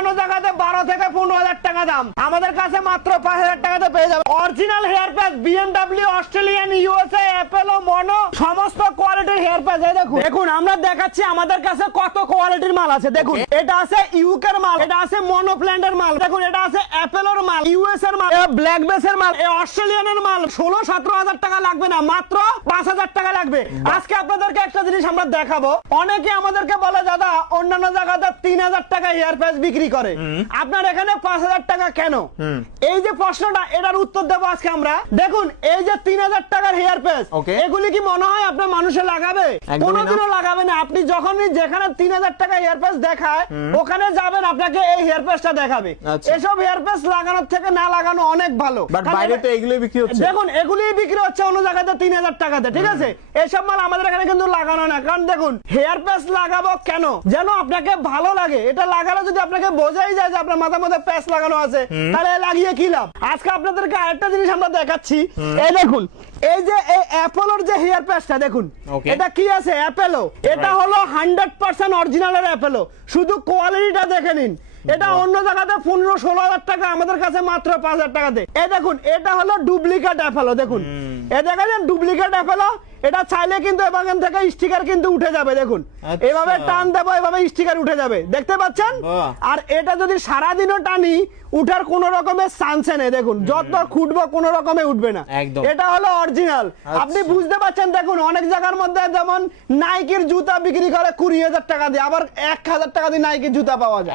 অন্যান্য জায়গাতে 12 থেকে 15,000 টাকা দাম, আমাদের কাছে মাত্র 5,000 টাকাতে পেয়ে যাবে। Original hair patch BMW, Australian, USA, Apollo, mono সমস্ত কোয়ালিটির হেয়ার প্যাচ। এই দেখুন, দেখুন আমরা দেখাচ্ছি আমাদের কাছে কত কোয়ালিটির মাল আছে। দেখুন এটা আছে ইউকের মাল, এটা আছে মনো প্ল্যান্টের মাল, দেখুন এটা আছে অ্যাপেলোর মাল, US এর মাল, ব্ল্যাক বেসের মাল, অস্ট্রেলিয়ানের মাল। 16-17,000 টাকা লাগবে না, মাত্র 5,000 টাকা লাগবে। আজকে আপনাদেরকে একটা জিনিস আমরা দেখাবো। অনেকে আমাদেরকে বলে দাদা অন্যান্য জায়গাতে 3,000 টাকা হেয়ার প্যাচ বিক্রি করে, আপনার এখানে 5,000 টাকা কেন? এই যে প্রশ্নটা, এটার উত্তর দেবো আজকে আমরা। দেখুন এই যে 3,000 টাকার হেয়ার প্যাচ, এগুলি কি মনে হয় আপনার মানুষে লাগাবে? কোনোদিনও লাগাবে না। আপনি যখনই যেখানে 3,000 টাকা হেয়ার প্যাচ দেখায় ওখানে যাবেন, আপনাকে এই হেয়ার প্যাচটা দেখাবে। এসব হেয়ার প্যাচ লাগানোর থেকে না লাগানো অনেক ভালো। বাইরে তো এগুলো বিক্রি হচ্ছে, দেখুন এগুলি বিক্রি হচ্ছে অন্য জায়গাতে 3,000 টাকাতে, ঠিক আছে? এসব মাল আমাদের এখানে কিন্তু লাগানো না। কারণ দেখুন হেয়ার প্যাচ লাগাবো কেন? যেন আপনাকে ভালো লাগে। এটা লাগালে যদি আপনাকে বোঝাই যায় যে আপনার মাথার মধ্যে প্যাচ লাগানো আছে, তাহলে লাগিয়ে কি লাভ? আজকে আপনাদেরকে আরেকটা জিনিস আমরা দেখাচ্ছি। এই দেখুন, এই যে এই অ্যাপোলোর যে হেয়ার প্যাচটা দেখুন, এটা কি আছে? অ্যাপেলো। এটা হলো 100% অরিজিনালের অ্যাপেলো। শুধু কোয়ালিটিটা দেখে নিন। এটা অন্য জায়গাতে 15-16,000 টাকা, আমাদের কাছে মাত্র 5,000 টাকাতে। এই দেখুন এটা হলো ডুপ্লিকেট অ্যাপেলো। দেখুন এই দেখেন ডুপ্লিকেট অ্যাপেলো। এটা চাইলে কিন্তু এখান থেকে স্টিকার কিন্তু উঠে যাবে। দেখুন এভাবে টান দেবো, এভাবে স্টিকার উঠে যাবে, দেখতে পাচ্ছেন? আর এটা যদি সারাদিনও টানি, উঠার কোন রকমের চান্স নেই। দেখুন যত খুঁটবো কোন রকমে উঠবে না। এটা হলো অরিজিনাল। আপনি বুঝতে পারছেন? দেখুন অনেক জায়গার মধ্যে যেমন নাইকির জুতা বিক্রি করে 20,000 টাকা দিয়ে, আবার 1,000 টাকা দিয়ে নাইকির জুতা পাওয়া যায়।